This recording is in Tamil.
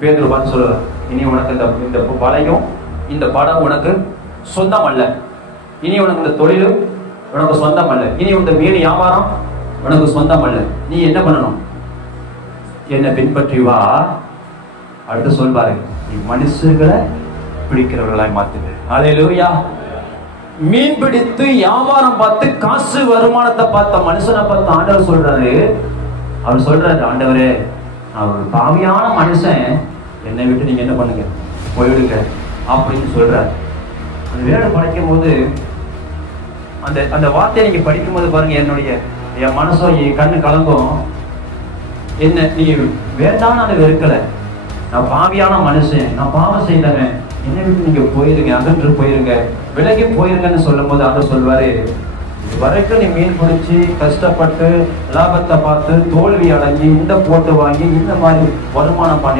பேதுரு பார்த்து சொல்லுவார், இனி உனக்கு இந்த வலையும் இந்த படம் உனக்கு சொந்தம் அல்ல. இனி உனக்கு இந்த தொழிலும் உனக்கு சொந்தம் அல்ல. இனி இந்த மீன் வியாபாரம் உனக்கு சொந்தம் அல்ல. நீ என்ன பண்ணணும்? என்னை பின்பற்றி வா. அடுத்து சொல்வாரு, நீ மனுஷர்களை பிடிக்கிறவர்களாய் மாத்துங்க. அல்லேலூயா. மீன் பிடித்து வியாபாரம் பார்த்து காசு வருமானத்தை பார்த்த மனுஷனை பார்த்து ஆண்டவர் சொல்றாரு, அவர் சொல்றாரு, ஆண்டவரே நான் ஒரு பாவியான மனுஷன், என்னை விட்டு நீங்க என்ன பண்ணுங்க, போயிடுங்க அப்படின்னு சொல்றாரு. அந்த வேலை படிக்கும் போது அந்த வார்த்தையை நீங்க படிக்கும் போது பாருங்க, என் மனசும் என் கண்ணு கலங்கும். என்ன நீ வேண்டாம், நான் வெறுக்கல, நான் பாவியான மனுஷன், நான் பாவம் செய்தவன், என்னை விட்டு நீங்க போயிருங்க, அகன்று போயிருங்க, விலகி போயிருங்கன்னு சொல்லும் போது அவர் சொல்வாரு, வரைக்கும் நீ மீன் பிடிச்சி கஷ்டப்பட்டு லாபத்தை பார்த்து தோல்வி அடைஞ்சி இந்த போட்டு வாங்கி இந்த மாதிரி வருமானம் பண்ணி